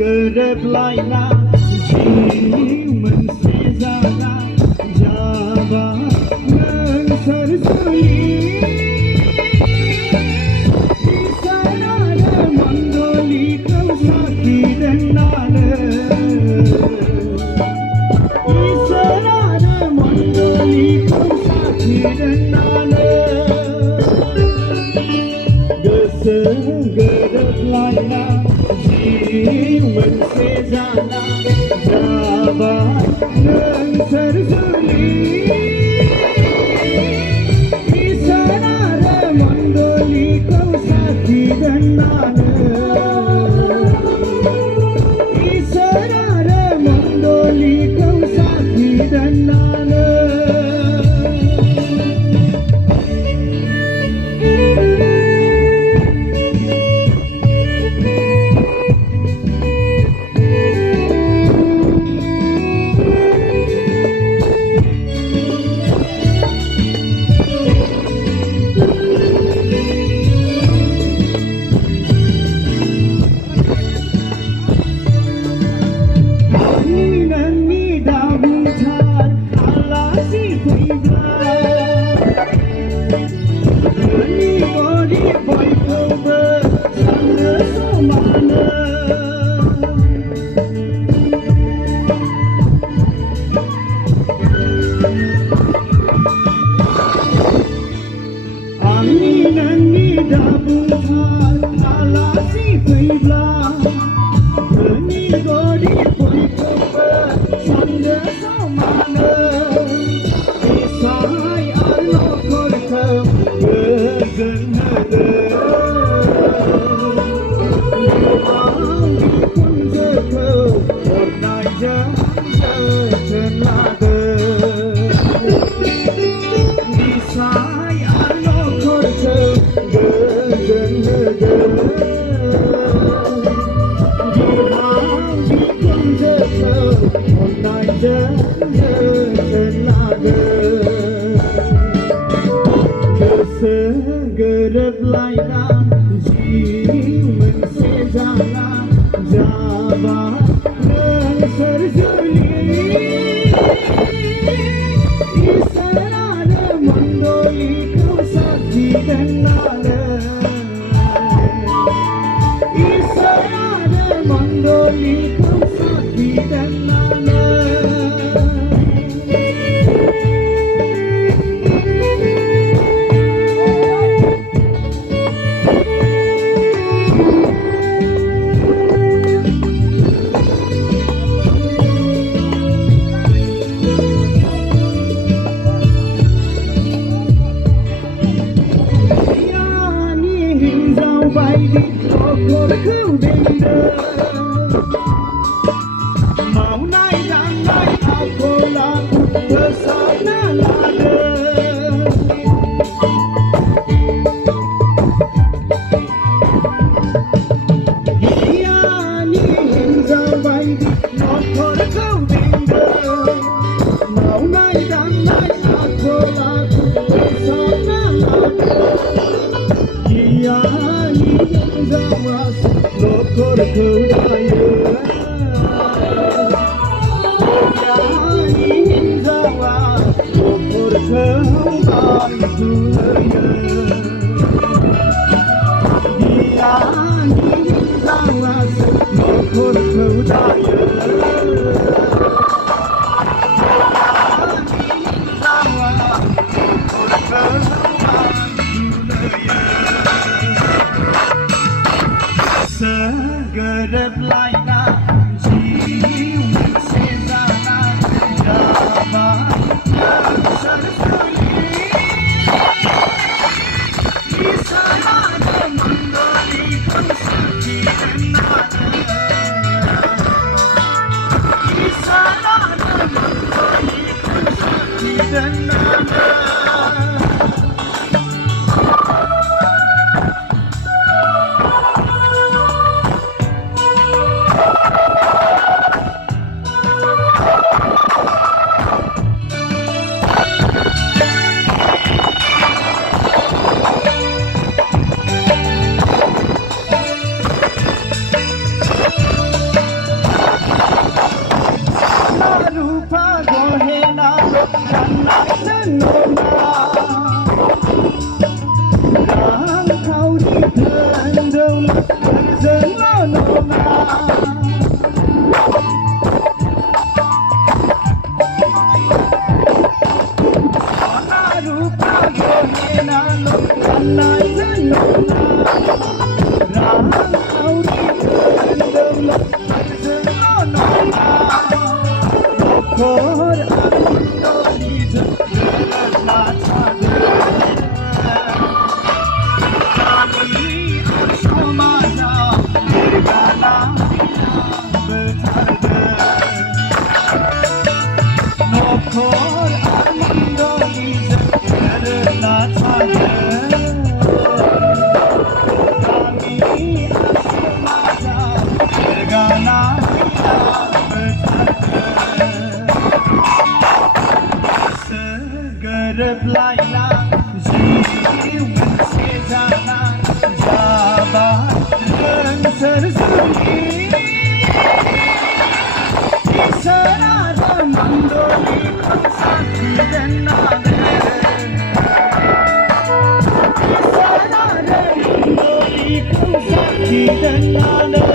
gwrwblainan jiw मोनसे जाना जाबाय नोंसोर जुलि इसोर आरो मण्डलिखौ साखि दोननानै इसोर आरो मण्डलिखौ साखि दोननानै गोसो gwrwblainan jiw मोनसे जाना जाबाय नोंसोर जुलि इसोर आरो मण्डलिखौ साखि दोननानै इसोर आरो मण्डलिखौ साखि दोननानै gwrwblainan jiw मोनसे जाना जाबाय नोंसोर जुलि इसोर आरो मण्डलिखौ साखि दोननानै इसोर आरो मण्डलिखौ साखि दोननानै बायदि नखरखौ बेंदों मावनाय दांनाय आखल आखु फोसाबना लादों गियानि हिनजाव बायदि नखरखौ बेंदों मावनाय दांनाय आखल आखु फोसाबना लादों नखरखौ दायो गियानि हिनजावा नखरखौ बानसुयो गियानि हिनजावासो नखरखौ दायो गियानि हिनजावा नखरखौ gwrwblainan jiw मोनसे जाना जाबाय नोंसोर जुलि इसोर आरो मण्डलिखौ साखि दोननानै इसोर आरो मण्डलिखौ साखि दोननानै gwrwblainan jiw moनसे जाना जाबाय नोंसोर जुलि इसोर आरो मण्डलिखौ साखि दोननानै इसोर आरो मण्डलिखौ साखि दोननानै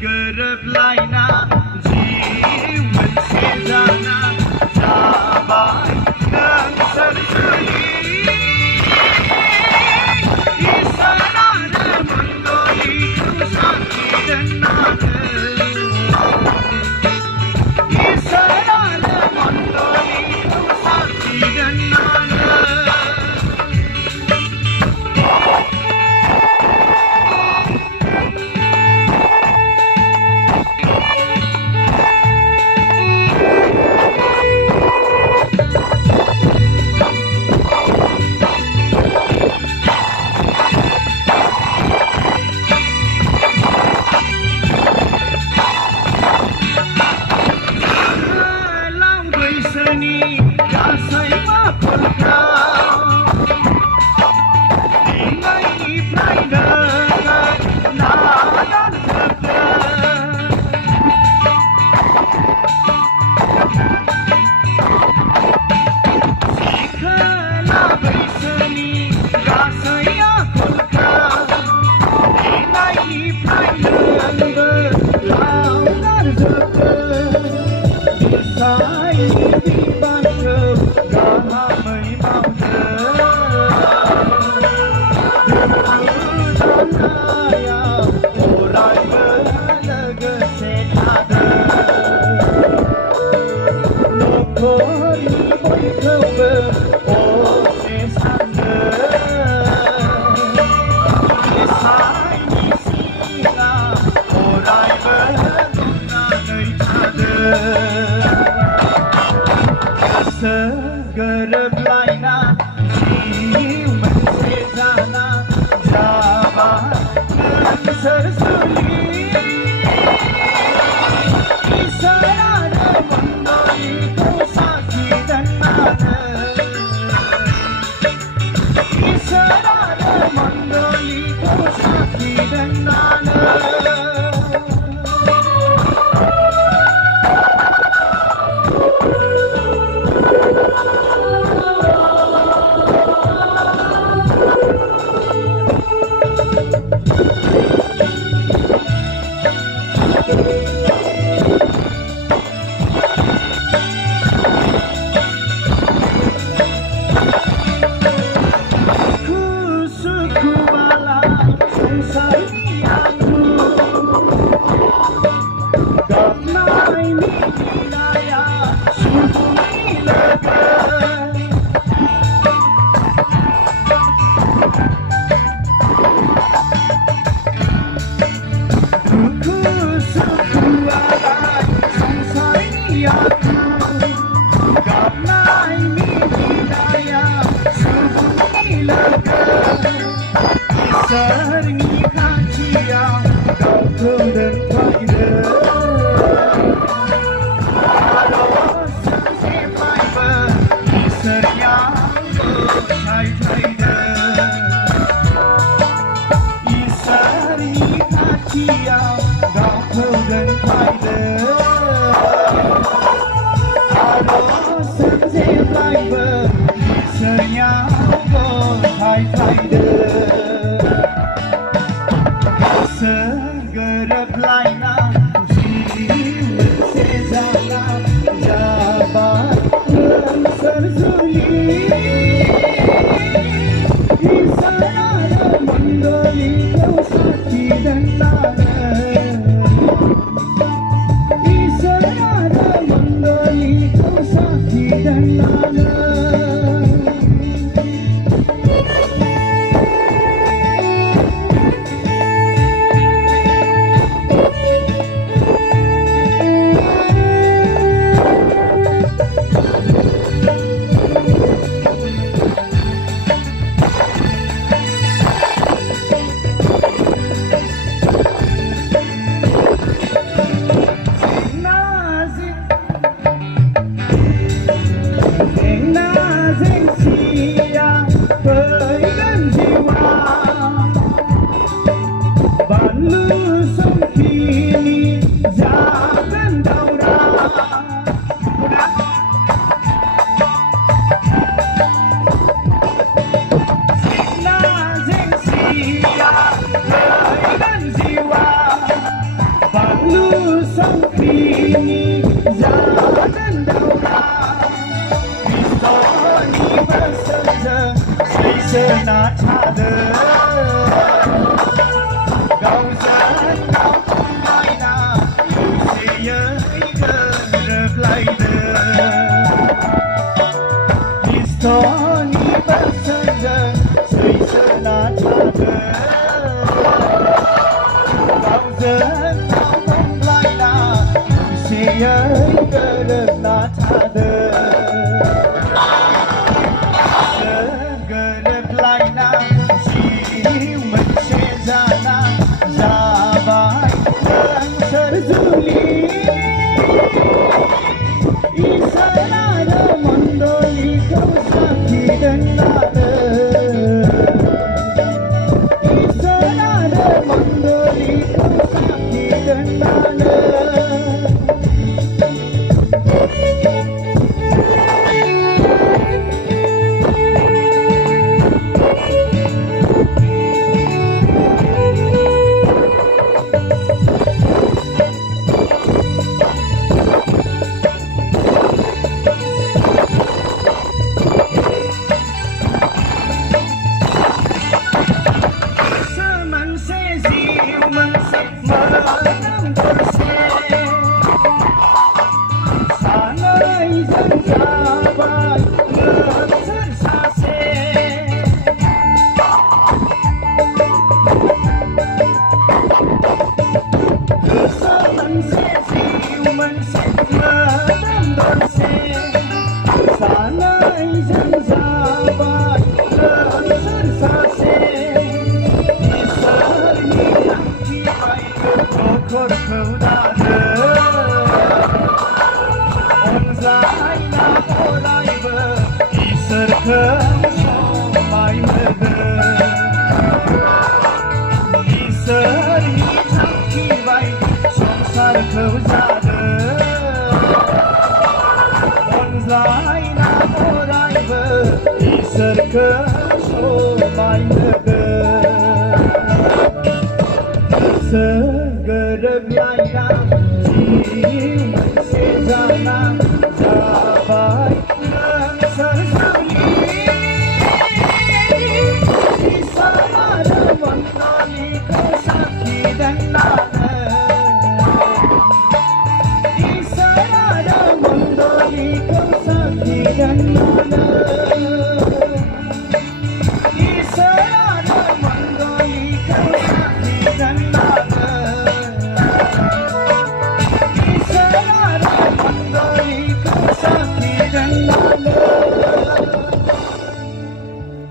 gwrwblainan jiw moनसे जाना जाबाय नोंसोर जुलि इसोर आरो मण्डलिखौ साखि दोननानै इसोर आरो मण्डलिखौ साखि दोननानै gwrwblainan jiw moनसे जाना जाबाय नोंसोर जुलि इसोर आरो मण्डलिखौ साखि दोननानै इसोर आरो मण्डलिखौ साखि दोननानै इसोरनि खाथियाव गावखौ दोनफायदो आर'जजों जेब्लायबो इसोरनियाव गथायफायदो गोसो गोरोबलायना मोनसे जाना जाबाय नोंसोर जुलि इसोर आरो मण्डलिखौ साखि दोननानै इसोर आरो मण्डलिखौ साखि दोननानै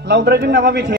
Laudrai din nama